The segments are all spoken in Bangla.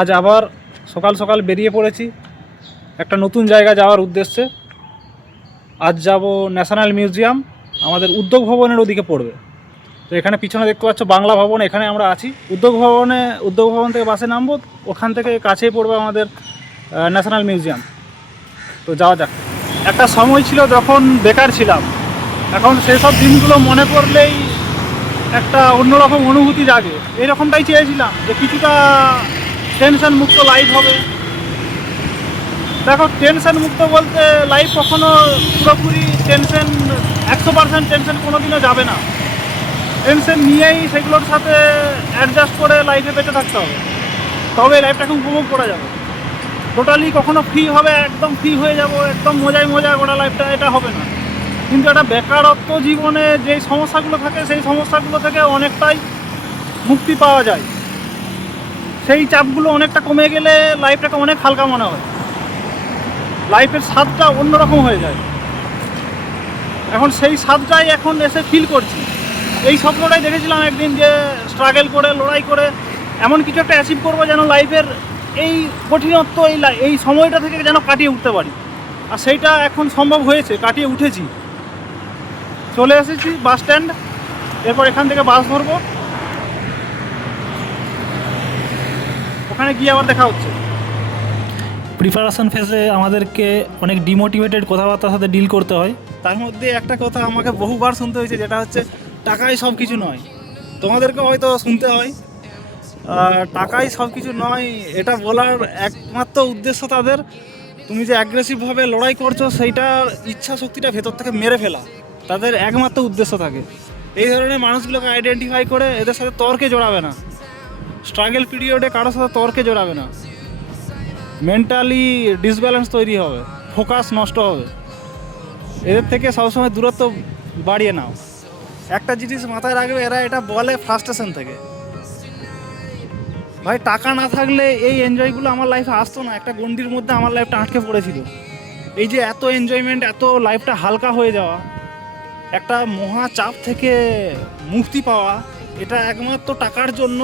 আজ আবার সকাল সকাল বেরিয়ে পড়েছি একটা নতুন জায়গা যাওয়ার উদ্দেশ্যে। আজ যাব ন্যাশনাল মিউজিয়াম, আমাদের উদ্যোগ ভবনের ওদিকে পড়বে। তো এখানে পিছনে দেখতে পাচ্ছ বাংলা ভবন, এখানে আমরা আছি। উদ্যোগ ভবন থেকে বাসে নামবো, ওখান থেকে কাছেই পড়বে আমাদের ন্যাশনাল মিউজিয়াম। তো যাওয়া যাক। একটা সময় ছিল যখন বেকার ছিলাম, এখন সেসব দিনগুলো মনে পড়লেই একটা অন্যরকম অনুভূতি জাগে। এইরকমটাই চেয়েছিলাম যে কিছুটা টেনশন মুক্ত লাইফ হবে। দেখো, টেনশন মুক্ত বলতে লাইফ কখনো পুরোপুরি 100% টেনশন কোনো দিনও যাবে না। টেনশন নিয়েই সেগুলোর সাথে অ্যাডজাস্ট করে লাইফে বেঁচে থাকতে হবে, তবে লাইফটাকে উপভোগ করা যাবে। টোটালি কখনো ফ্রি হবে, একদম ফ্রি হয়ে যাব, একদম মজায় গোটা লাইফটা, এটা হবে না। কিন্তু একটা বেকারত্ব জীবনে যেই সমস্যাগুলো থাকে, সেই সমস্যাগুলো থেকে অনেকটাই মুক্তি পাওয়া যায়। সেই চাপগুলো অনেকটা কমে গেলে লাইফটাকে অনেক হালকা মনে হয়, লাইফের স্বাদটা অন্যরকম হয়ে যায়। এখন সেই স্বাদটাই এখন এসে ফিল করছি। এই স্বপ্নটাই দেখেছিলাম একদিন, যে স্ট্রাগল করে, লড়াই করে এমন কিছু একটা অ্যাচিভ করবো যেন লাইফের এই কঠিনত্ব, এই সময়টা থেকে যেন কাটিয়ে উঠতে পারি। আর সেইটা এখন সম্ভব হয়েছে, কাটিয়ে উঠেছি। চলে এসেছি বাস স্ট্যান্ড, এরপর এখান থেকে বাস ধরবো, ওখানে গিয়ে আবার দেখা হচ্ছে। প্রিপারেশন ফেজে আমাদেরকে অনেক ডিমোটিভেটেড কথাবার্তার সাথে ডিল করতে হয়। তার মধ্যে একটা কথা আমাকে বহুবার শুনতে হয়েছে, যেটা হচ্ছে টাকাই সব কিছু নয়। তোমাদেরকে হয়তো শুনতে হয় টাকাই সব কিছু নয়, এটা বলার একমাত্র উদ্দেশ্য তাদের তুমি যে অ্যাগ্রেসিভভাবে লড়াই করছো সেইটার ইচ্ছা শক্তিটা ভেতর থেকে মেরে ফেলা, তাদের একমাত্র উদ্দেশ্য থাকে। এই ধরনের মানুষগুলোকে আইডেন্টিফাই করে এদের সাথে তর্কে জড়াবে না, স্ট্রাগল পিরিয়ডে কারোর সাথে তর্কে জড়াবে না। মেন্টালি ডিসব্যালেন্স তৈরি হবে, ফোকাস নষ্ট হবে। এদের থেকে সবসময় দূরত্ব বাড়িয়ে নাও। একটা জিনিস মাথায় রাখবে, এরা এটা বলে ফ্রাস্ট্রেশন থেকে। ভাই, টাকা না থাকলে এই এনজয়গুলো আমার লাইফে আসতো না। একটা গণ্ডির মধ্যে আমার লাইফটা আটকে পড়েছিল। এই যে এত এনজয়মেন্ট, এত লাইফটা হালকা হয়ে যাওয়া, একটা মহা চাপ থেকে মুক্তি পাওয়া, এটা একমাত্র টাকার জন্য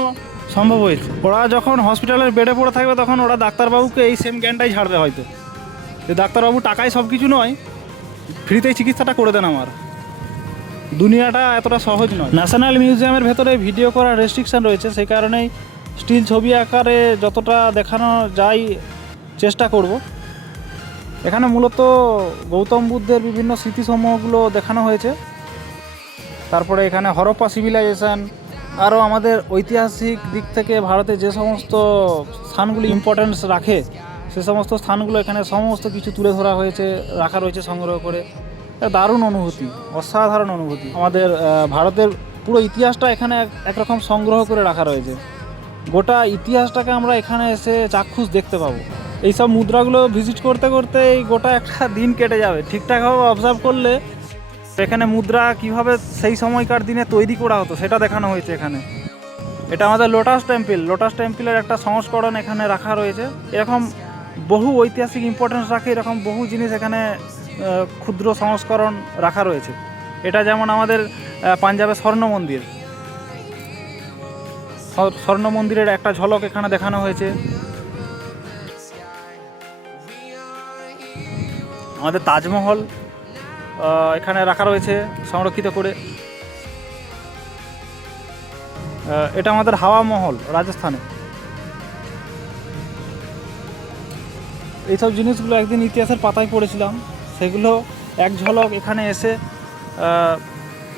সম্ভব হয়েছে। ওরা যখন হসপিটালের বেডে পড়ে থাকবে, তখন ওরা ডাক্তারবাবুকে এই সেম জ্ঞানটাই ঝাড়বে হয়তো, যে ডাক্তারবাবু টাকায় সব কিছু নয়, ফ্রিতেই চিকিৎসাটা করে দেন আমার। দুনিয়াটা এতটা সহজ নয়। ন্যাশনাল মিউজিয়ামের ভেতরে ভিডিও করার রেস্ট্রিকশান রয়েছে, সেই কারণেই স্টিল ছবি আকারে যতটা দেখানো যায় চেষ্টা করব। এখানে মূলত গৌতম বুদ্ধের বিভিন্ন স্মৃতিসমূহগুলো দেখানো হয়েছে। তারপরে এখানে হরপ্পা সিভিলাইজেশান, আরও আমাদের ঐতিহাসিক দিক থেকে ভারতে যে সমস্ত স্থানগুলি ইম্পর্টেন্স রাখে, সে সমস্ত স্থানগুলো এখানে সমস্ত কিছু তুলে ধরা হয়েছে, রাখা রয়েছে সংগ্রহ করে। দারুণ অনুভূতি, অসাধারণ অনুভূতি। আমাদের ভারতের পুরো ইতিহাসটা এখানে একরকম সংগ্রহ করে রাখা রয়েছে। গোটা ইতিহাসটাকে আমরা এখানে এসে চাক্ষুষ দেখতে পাবো। এইসব মুদ্রাগুলো ভিজিট করতে করতে এই গোটা একটা দিন কেটে যাবে। ঠিকঠাকভাবে অবজার্ভ করলে এখানে মুদ্রা কিভাবে সেই সময়কার দিনে তৈরি করা হতো সেটা দেখানো হয়েছে এখানে। এটা আমাদের লোটাস টেম্পলের একটা সংস্করণ এখানে রাখা রয়েছে। এরকম বহু ঐতিহাসিক ইম্পর্টেন্স রাখে, এরকম বহু জিনিস এখানে ক্ষুদ্র সংস্করণ রাখা রয়েছে। এটা যেমন আমাদের পাঞ্জাবের স্বর্ণ মন্দিরের একটা ঝলক এখানে দেখানো হয়েছে। আমাদের তাজমহল এখানে রাখা রয়েছে সংরক্ষিত করে। এটা আমাদের হাওয়া মহল রাজস্থানে। এইসব জিনিসগুলো একদিন ইতিহাসের পাতায় পড়েছিলাম, সেগুলো এক ঝলক এখানে এসে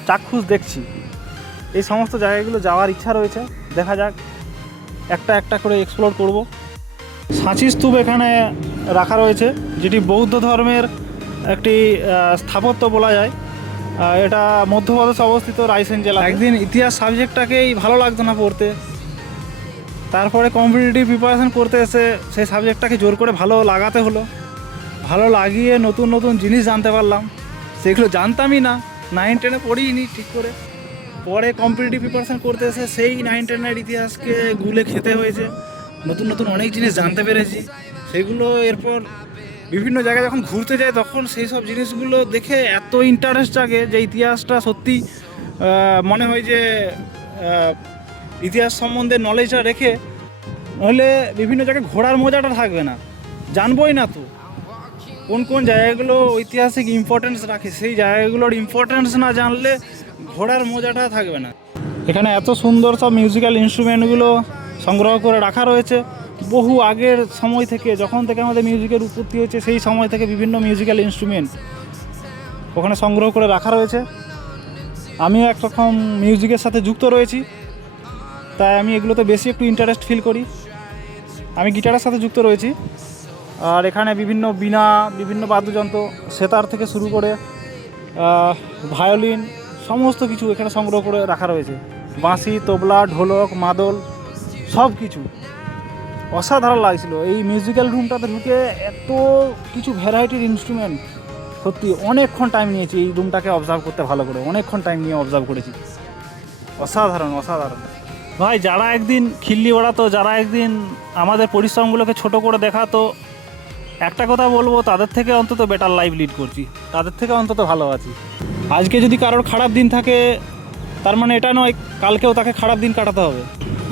চাক্ষুষ দেখছি। এই সমস্ত জায়গাগুলো যাওয়ার ইচ্ছা রয়েছে, দেখা যাক, একটা একটা করে এক্সপ্লোর করব। সাঁচি স্তূপ এখানে রাখা রয়েছে, যেটি বৌদ্ধ ধর্মের একটি স্থাপত্য বলা যায়। এটা মধ্যপ্রদেশে অবস্থিত, রায়সেন জেলা। একদিন ইতিহাস সাবজেক্টটাকেই ভালো লাগতো না পড়তে, তারপরে কম্পিটিটিভ প্রিপারেশন করতে এসে সেই সাবজেক্টটাকে জোর করে ভালো লাগাতে হলো। ভালো লাগিয়ে নতুন নতুন জিনিস জানতে পারলাম, সেগুলো জানতামই না, 9-10-এ পড়িনি ঠিক করে। পরে কম্পিটিটিভ প্রিপারেশন করতে এসে সেই 9-10-এর ইতিহাসকে গুলে খেতে হয়েছে, নতুন নতুন অনেক জিনিস জানতে পেরেছি। সেগুলো এরপর বিভিন্ন জায়গায় যখন ঘুরতে যাই, তখন সেই সব জিনিসগুলো দেখে এত ইন্টারেস্ট জাগে যে ইতিহাসটা সত্যি মনে হয় যে ইতিহাস সম্বন্ধে নলেজটা রেখে নইলে বিভিন্ন জায়গায় ঘোরার মজাটা থাকবে না, জানবোই না তো কোন কোন জায়গাগুলো ঐতিহাসিক ইম্পর্টেন্স রাখে, সেই জায়গাগুলোর ইম্পর্টেন্স না জানলে ঘোরার মজাটা থাকবে না। এখানে এত সুন্দর সব মিউজিক্যাল ইনস্ট্রুমেন্টগুলো সংগ্রহ করে রাখা রয়েছে, বহু আগের সময় থেকে, যখন থেকে আমাদের মিউজিকের উৎপত্তি হয়েছে সেই সময় থেকে বিভিন্ন মিউজিক্যাল ইনস্ট্রুমেন্ট ওখানে সংগ্রহ করে রাখা রয়েছে। আমিও একরকম মিউজিকের সাথে যুক্ত রয়েছি, তাই আমি এগুলোতে বেশি একটু ইন্টারেস্ট ফিল করি। আমি গিটারের সাথে যুক্ত রয়েছি, আর এখানে বিভিন্ন বীণা, বিভিন্ন বাদ্যযন্ত্র, সেতার থেকে শুরু করে ভায়োলিন, সমস্ত কিছু এখানে সংগ্রহ করে রাখা রয়েছে। বাঁশি, তবলা, ঢোলক, মাদল, সব কিছু অসাধারণ লাগছিল। এই মিউজিক্যাল রুমটাতে ঢুকে এত কিছু ভ্যারাইটির ইনস্ট্রুমেন্ট, সত্যি অনেকক্ষণ টাইম নিয়েছি এই রুমটাকে অবজার্ভ করতে, ভালো করে অনেকক্ষণ টাইম নিয়ে অবজার্ভ করেছি। অসাধারণ অসাধারণ ভাই। যারা একদিন খিল্লি ওড়াতো, যারা একদিন আমাদের পরিশ্রমগুলোকে ছোট করে দেখাতো, একটা কথা বলবো, তাদের থেকে অন্তত বেটার লাইফ লিড করছি, তাদের থেকে অন্তত ভালো আছি। আজকে যদি কারোর খারাপ দিন থাকে, তার মানে এটা নয় কালকেও তাকে খারাপ দিন কাটাতে হবে।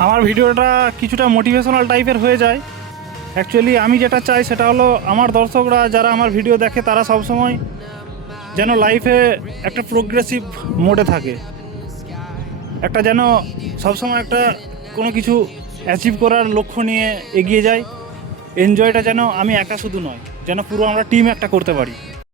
আমার ভিডিওটা কিছুটা মোটিভেশনাল টাইপের হয়ে যায়। অ্যাকচুয়ালি আমি যেটা চাই সেটা হলো আমার দর্শকরা যারা আমার ভিডিও দেখে তারা সবসময় যেন লাইফে একটা প্রোগ্রেসিভ মোডে থাকে, একটা যেন সবসময় একটা কোনো কিছু অ্যাচিভ করার লক্ষ্য নিয়ে এগিয়ে যায়। এনজয়টা যেন আমি একা শুধু নয়, যেন পুরো আমরা টিম একটা করতে পারি।